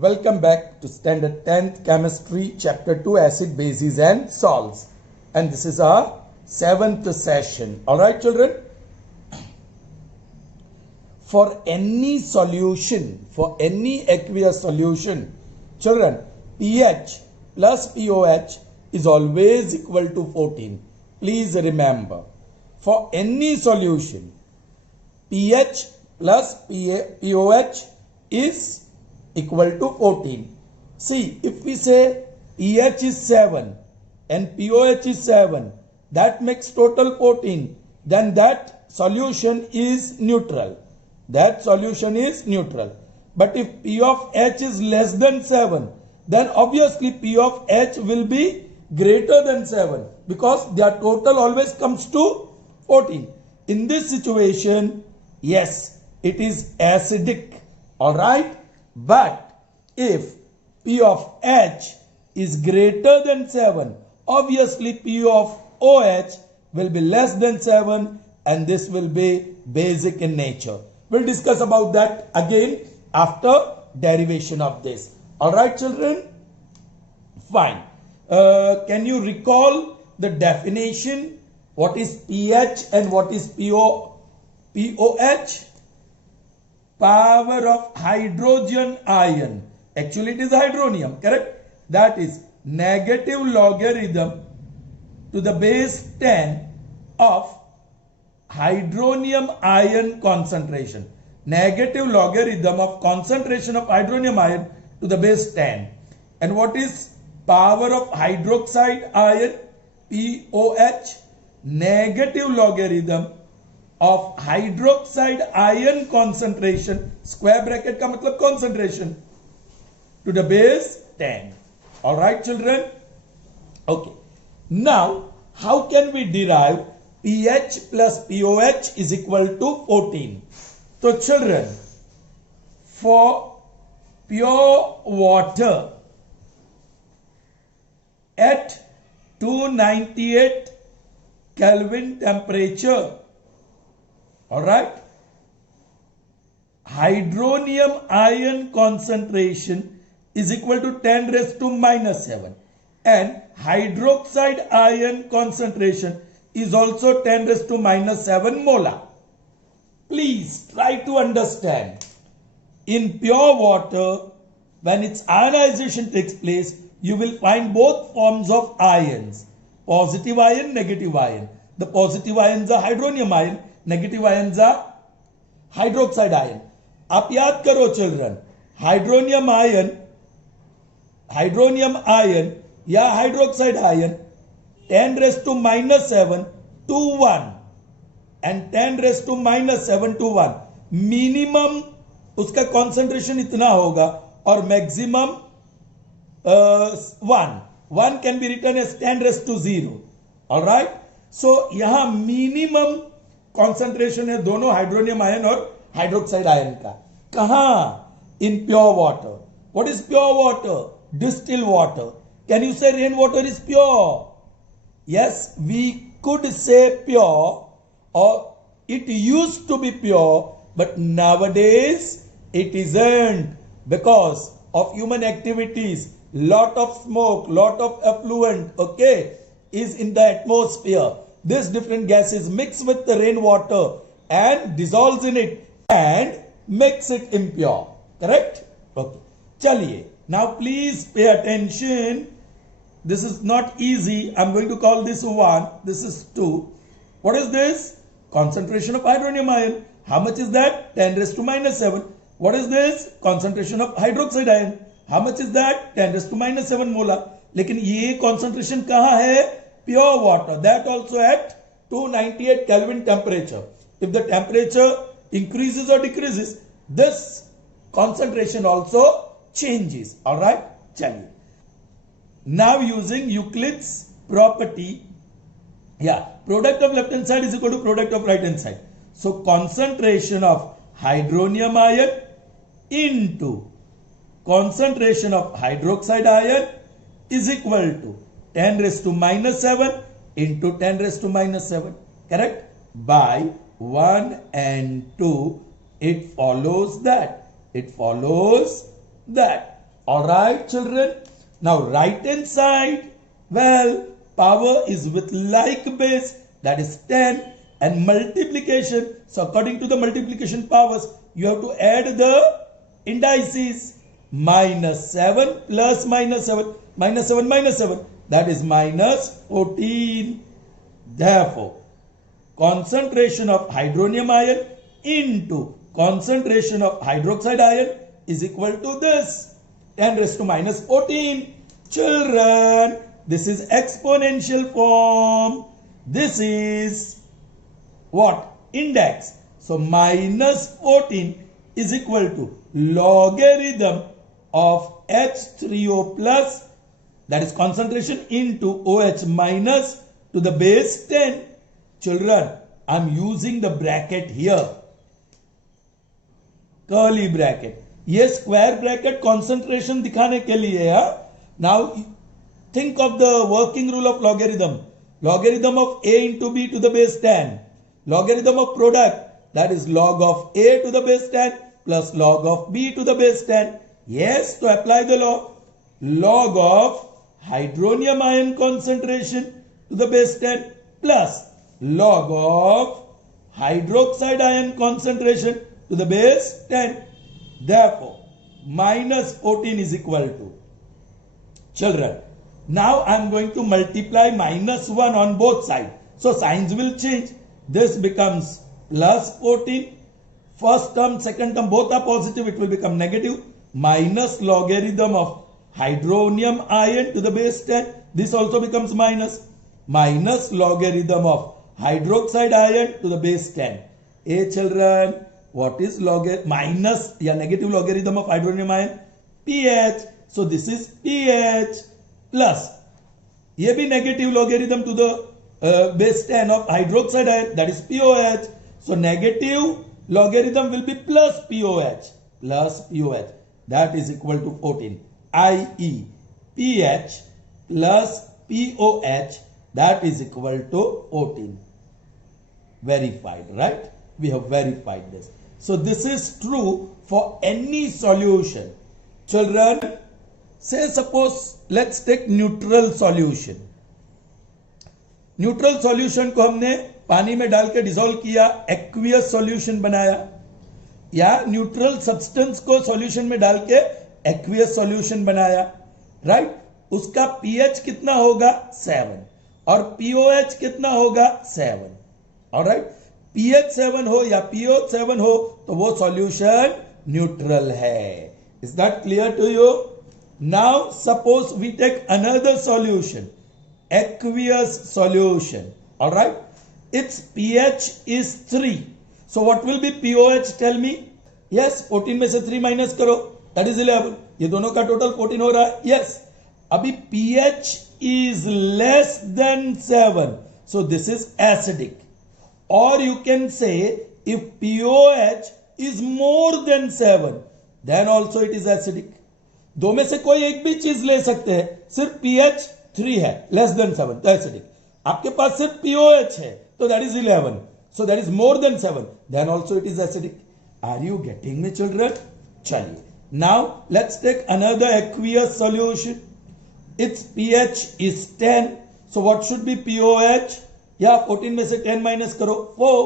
Welcome back to Standard 10th Chemistry, Chapter 2, Acid, Bases and Salts. And this is our 7th session. Alright children? For any solution, for any aqueous solution, children, pH plus POH is always equal to 14. Please remember, for any solution, pH plus POH is equal to 14. See, if we say pH is 7 and POH is 7, that makes total 14. Then that solution is neutral. That solution is neutral. But if P of H is less than 7, then obviously P of H will be greater than 7 because their total always comes to 14. In this situation, yes, it is acidic. Alright? But if P of H is greater than 7, obviously P of OH will be less than 7 and this will be basic in nature. We'll discuss about that again after derivation of this. Alright children? Fine. Can you recall the definition? What is pH and what is POH? Power of hydrogen ion. Actually it is hydronium, correct? That is negative logarithm to the base 10 of hydronium ion concentration. Negative logarithm of concentration of hydronium ion to the base 10. And what is power of hydroxide ion? POH. Negative logarithm of hydroxide ion concentration, square bracket का मतलब concentration, to the base 10. Alright children? Okay. Now, how can we derive pH plus POH is equal to 14? So children, for pure water at 298 Kelvin temperature, alright, hydronium ion concentration is equal to 10 raised to minus 7 and hydroxide ion concentration is also 10 raised to minus 7 molar. Please try to understand, in pure water, when its ionization takes place, you will find both forms of ions, positive ion, negative ion. The positive ions are hydronium ion, negative ions are hydroxide ion. आप याद करो children, hydronium ion या hydroxide ion 10 raised to minus 7 to 1 and 10 raised to minus 7 to 1. Minimum उसका concentration इतना होगा और maximum 1. 1 can be written as 10 raised to 0. Alright? So यहाँ minimum concentration है दोनों hydronium ion और hydroxide ion का. कहाँ? In pure water. What is pure water? Distilled water. Can you say rainwater is pure? Yes, we could say pure, or it used to be pure, but nowadays it isn't because of human activities. Lot of smoke, lot of effluent, okay, is in the atmosphere. This different gases mix with the rainwater and dissolves in it and makes it impure. Correct? Okay. Chaliye. Now please pay attention. This is not easy. I'm going to call this 1. This is 2. What is this? Concentration of hydronium ion. How much is that? 10 raised to minus 7. What is this? Concentration of hydroxide ion. How much is that? 10 raised to minus 7 molar. लेकिन ये concentration कहाँ है? Pure water. That also at 298 Kelvin temperature. If the temperature increases or decreases, this concentration also changes. Alright? चलिए. Now using Euclid's property, product of left hand side is equal to product of right hand side. So concentration of hydronium ion into concentration of hydroxide ion is equal to 10 raised to minus 7 into 10 raised to minus 7. Correct? By 1 and 2, it follows that. All right, children. Now, right hand side, well, power is with like base, that is 10, and multiplication. So, according to the multiplication powers, you have to add the indices. Minus 7 plus minus 7, minus 7 minus 7, that is minus 14. Therefore, concentration of hydronium ion into concentration of hydroxide ion is equal to this, 10 raised to minus 14. Children, this is exponential form. This is what? Index. So minus 14 is equal to logarithm of H3O plus, that is concentration, into OH minus to the base 10. Children, I am using the bracket here, curly bracket. ये square bracket concentration दिखाने के लिए है. Now think of the working rule of logarithm. Logarithm of a into b to the base 10. Logarithm of product, that is log of a to the base 10 plus log of b to the base 10. Yes, to apply the law. Log of hydronium ion concentration to the base 10 plus log of hydroxide ion concentration to the base 10. Therefore, minus 14 is equal to, children, now I am going to multiply minus 1 on both sides. So, signs will change. This becomes plus 14. First term, second term, both are positive. It will become negative. Minus logarithm of hydronium ion to the base 10. This also becomes minus. Minus logarithm of hydroxide ion to the base 10. Hey children, what is minus या negative logarithm of hydronium ion? pH. So this is pH plus ये भी negative logarithm to the base 10 of hydroxide ion, that is POH. So negative logarithm will be plus POH. That is equal to 14. i.e. pH plus POH, that is equal to 14. Verified, right? We have verified this. So this is true for any solution. Children, say suppose let's take neutral solution. Neutral solution को हमने पानी में डाल के dissolve किया, aqueous solution बनाया, या neutral substance को सॉल्यूशन में डाल के एक्वियस सॉल्यूशन बनाया, राइट? उसका पीएच कितना होगा? 7, और पीओएच कितना होगा? 7. ऑलराइट, पीएच 7 हो या पीओएच 7 हो तो वो सॉल्यूशन न्यूट्रल है. Is that clear to you? Now suppose we take another solution, aqueous solution. All right, its pH is 3. So what will be POH? Tell me. Yes, 14 में से 3 minus करो, that is 11. ये दोनों का total 14 हो रहा है. Yes, अभी pH is less than 7, so this is acidic. Or you can say if POH is more than 7, then also it is acidic. दो में से कोई एक भी चीज ले सकते हैं. सिर्फ pH 3 है, लेस देन 7 तो एसिडिक. आपके पास सिर्फ POH है तो that is 11, so that is more than 7, then also it is acidic. Are you getting me children? चलिए, now let's take another aqueous solution. Its pH is 10, so what should be POH? या 14 में से 10 minus करो, 4.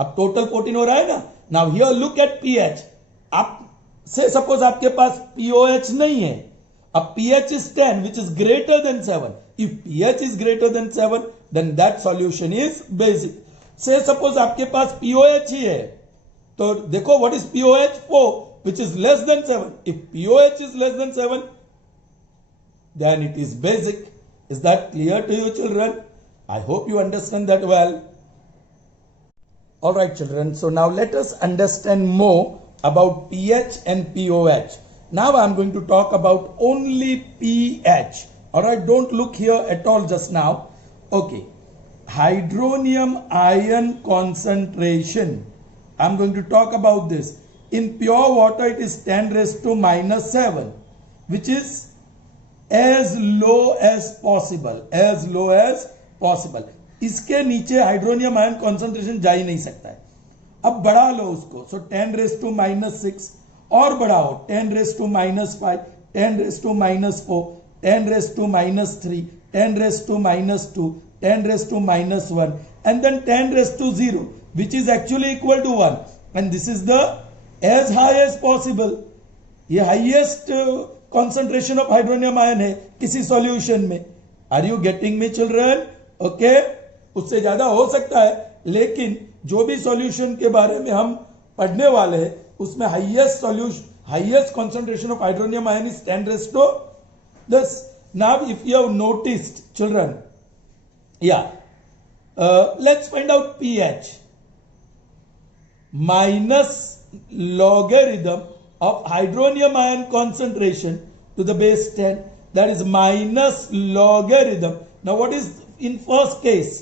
अब total 14 हो रहा है ना. Now here look at pH. आप से सपोज आपके पास POH नहीं है. अब pH is 10, which is greater than 7. If pH is greater than 7, then that solution is basic. Say suppose आपके पास POH ही है, तो देखो what is POH? 4, which is less than 7. If POH is less than 7, then it is basic. Is that clear to you, children? I hope you understand that well. All right, children. So now let us understand more about pH and POH. Now I am going to talk about only pH. Alright, don't look here at all just now. Okay, hydronium ion concentration. I am going to talk about this. In pure water it is 10 raised to minus 7, which is as low as possible. As low as possible. इसके नीचे hydronium ion concentration जा ही नहीं सकता है. अब बढ़ा लो उसको, so 10 raised to minus 6, और बढ़ाओ 10 raised to minus 5, 10 raised to -4, 10 raised to -3, 10 raised to -2, 10 raised to -1, and then 10 raised to 0, which is actually equal to 1. And this is the as high as possible. ये highest concentration of hydronium ion है किसी solution में. Are you getting me children? Okay, उससे ज्यादा हो सकता है, लेकिन जो भी सॉल्यूशन के बारे में हम पढ़ने वाले हैं उसमें highest concentration of hydronium ion is 10 raised to 10. Now if you have noticed children, let's find out pH. Minus logarithm of hydronium ion concentration to the base 10, that is minus logarithm. Now what is in first case?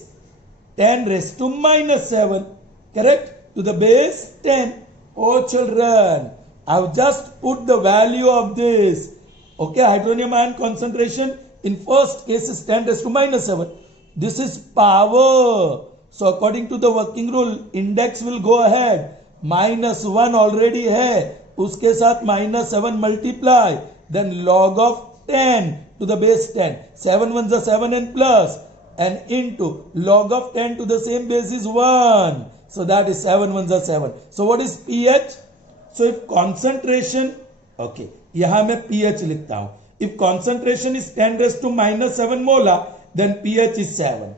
10 raised to -7, correct? To the base 10. Oh children, I've just put the value of this. Okay, hydronium ion concentration in first case is 10 raised to -7. This is power. So according to the working rule, index will go ahead. -1 already है, उसके साथ -7 multiply, then log of 10 to the base 10. 7 ones are 7 and plus, and into log of 10 to the same base is 1. So that is 7 ones are 7. So what is pH? So if concentration, okay, यहां मैं pH लिखता हूं. If concentration is 10 raised to -7 molar, then pH is 7.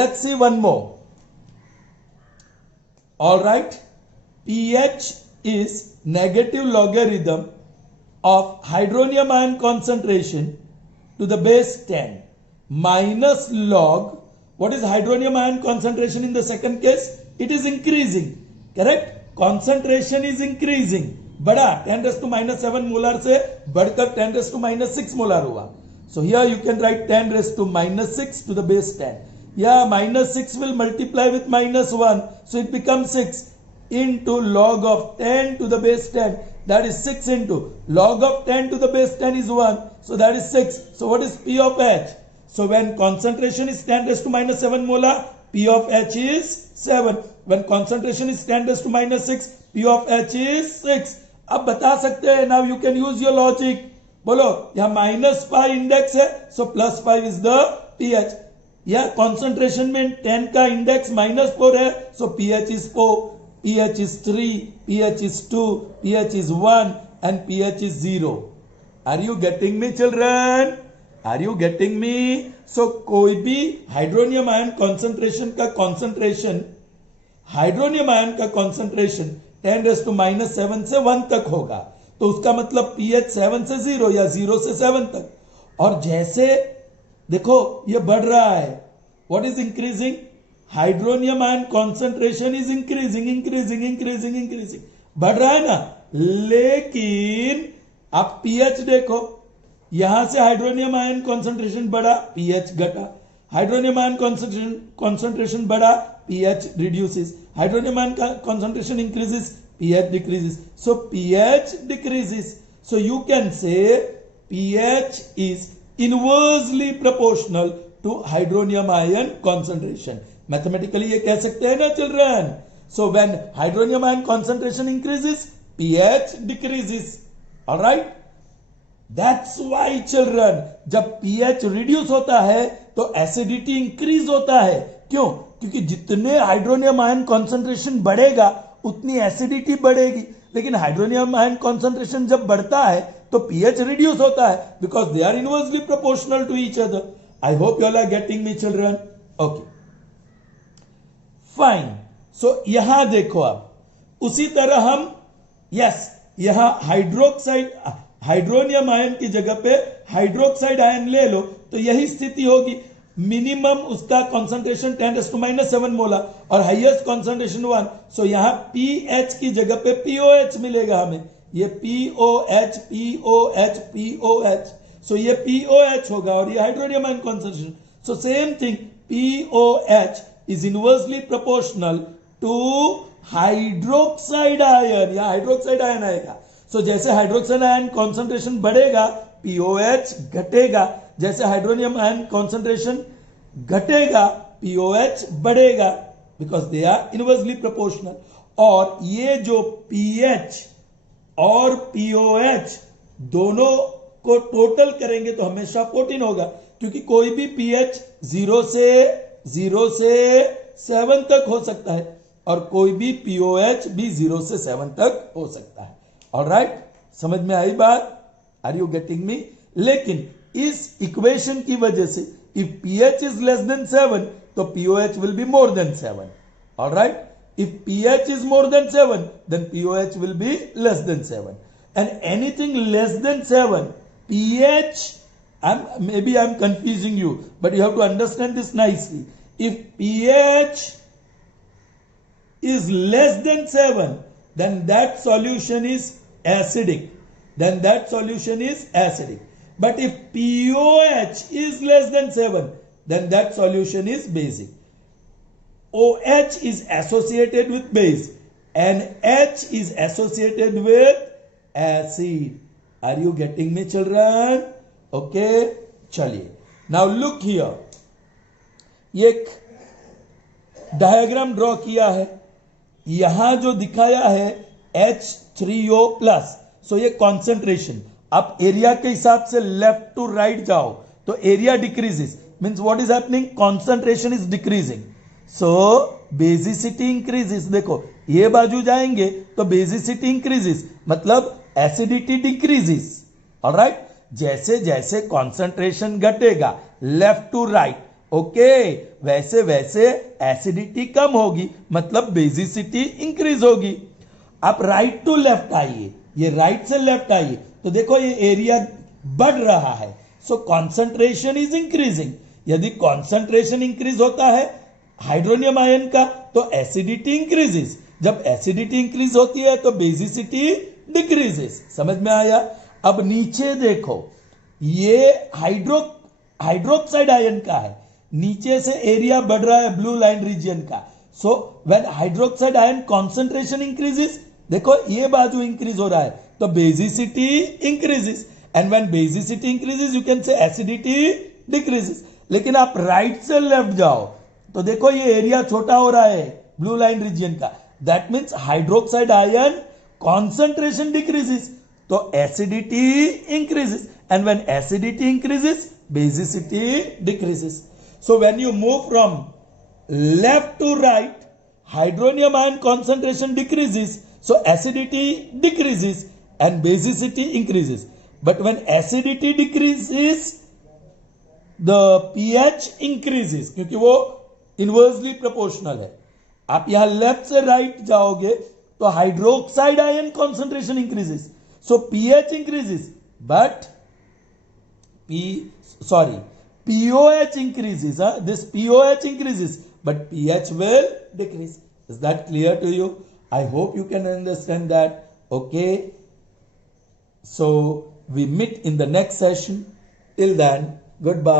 Let's see one more. All right, pH is negative logarithm of hydronium ion concentration to the base 10 minus log. What is hydronium ion concentration in the second case? It is increasing, correct? Concentration is increasing, बढ़ा 10 raised to -7 molar से बढ़कर 10 raised to -6 molar हुआ. So here you can write 10 raised to -6 to the base 10. Yeah, -6 will multiply with -1, so it becomes 6 into log of 10 to the base 10. That is 6 into log of 10 to the base 10 is 1. So that is 6. So what is P of H? So when concentration is 10 raised to -7 molar, P of H is 7. When concentration is 10 raised to -6, P of H is 6. अब बता सकते हैं, now you can use your logic. बोलो, यहां -5 index है, so +5 is the pH. या concentration में 10 का इंडेक्स -4 है, so pH is 4, pH is 3, pH is 2, pH is 1, and pH is 0. Are you getting me children? Are you getting me? So कोई भी hydronium ion concentration का concentration, hydronium ion का concentration 10 raised to -7 से 1 तक होगा, तो उसका मतलब pH 7 से 0 या 0 से 7 तक. और जैसे देखो ये बढ़ रहा है, what is increasing? Hydronium ion concentration is increasing, बढ़ रहा है ना. लेकिन आप पीएच देखो, यहां से हाइड्रोनियम आयन कॉन्सेंट्रेशन बढ़ा, पीएच घटा. हाइड्रोनियम आयन कॉन्सेंट्रेशन बढ़ा, pH reduces. Hydronium ion concentration increases, pH decreases. So pH decreases. So you can say pH is inversely proportional to hydronium ion concentration. Mathematically ये कह सकते हैं ना children. So when hydronium ion concentration increases, pH decreases. All right? That's why children, जब pH reduce होता है तो acidity increase होता है. क्यों? क्योंकि जितने हाइड्रोनियम आयन कॉन्सेंट्रेशन बढ़ेगा उतनी एसिडिटी बढ़ेगी. लेकिन हाइड्रोनियम आयन कॉन्सेंट्रेशन जब बढ़ता है तो पीएच रिड्यूस होता है, because they are inversely proportional to each other. I hope you all are getting me children. Okay, fine. So यहां देखो, आप उसी तरह हम यहां हाइड्रोनियम आयन की जगह पे हाइड्रोक्साइड आयन ले लो तो यही स्थिति होगी. मिनिमम उसका कॉन्सेंट्रेशन 10 raised to -7 मोलर और हाईएस्ट कॉन्सेंट्रेशन 1. सो यहां पीएच की जगह पे पीओएच मिलेगा हमें. ये पीओएच पीओएच पीओएच, सो ये पीओएच होगा और ये hydronium ion concentration. So same thing, pOH is inversely proportional to hydroxide ion. या हाइड्रोक्साइड आयन आएगा. सो जैसे हाइड्रोक्साइड आयन कॉन्सेंट्रेशन बढ़ेगा, पीओएच घटेगा. जैसे हाइड्रोनियम आयन कॉन्सेंट्रेशन घटेगा, पीओएच बढ़ेगा, because they are inversely proportional. और ये जो पीएच और पीओएच दोनों को टोटल करेंगे तो हमेशा 14 होगा, क्योंकि कोई भी pH 0 से 7 तक हो सकता है और कोई भी POH भी 0 से 7 तक हो सकता है। ऑलराइट, समझ में आई बात? Are you getting me? लेकिन इस इक्वेशन की वजह से if pH is less than 7 तो POH will be more than 7. Alright, if pH is more than 7 then POH will be less than 7, and anything less than 7 pH, maybe I'm confusing you, but you have to understand this nicely. If pH is less than 7 then that solution is acidic, but if POH is less than 7 then that solution is basic. OH is associated with base and H is associated with acid. Are you getting me, children? Okay, चलिए. Now look here. ये एक diagram draw किया है. यहां जो दिखाया है H3O plus, सो ये कॉन्सेंट्रेशन. आप एरिया के हिसाब से लेफ्ट टू राइट जाओ तो area decreases, means what is happening? Concentration is decreasing. So basicity increases. देखो ये बाजू जाएंगे तो बेसिसिटी इंक्रीजेस, मतलब एसिडिटी डिक्रीजेस. ऑलराइट, जैसे जैसे कॉन्सेंट्रेशन घटेगा लेफ्ट टू राइट, ओके, वैसे वैसे एसिडिटी कम होगी, मतलब बेसिसिटी इंक्रीज होगी. आप राइट टू लेफ्ट आइए, ये राइट से लेफ्ट आइए तो देखो ये एरिया बढ़ रहा है. सो कॉन्सेंट्रेशन इज इंक्रीजिंग. यदि कॉन्सेंट्रेशन इंक्रीज होता है हाइड्रोनियम आयन का तो एसिडिटी इंक्रीजेस. जब एसिडिटी इंक्रीज होती है तो बेसिसिटी डिक्रीजेस. समझ में आया? अब नीचे देखो, ये हाइड्रोक्साइड आयन का है, नीचे से एरिया बढ़ रहा है ब्लू लाइन रीजन का. So when hydroxide ion concentration increases, देखो ये बाजू इंक्रीज हो रहा है तो basicity increases, and when basicity increases you can say acidity decreases. लेकिन आप राइट से लेफ्ट जाओ तो देखो ये एरिया छोटा हो रहा है ब्लू लाइन रीजन का. That means hydroxide ion concentration decreases तो acidity increases, and when acidity increases basicity decreases. So when you move from left to right, hydronium ion concentration decreases, so acidity decreases and basicity increases. But when acidity decreases the pH increases, क्योंकि वो inversely proportional है. आप यहां left से right जाओगे तो hydroxide ion concentration increases, so pH increases, but POH increases. This POH increases, but pH will decrease. Is that clear to you? I hope you can understand that. Okay. So we meet in the next session. Till then, goodbye.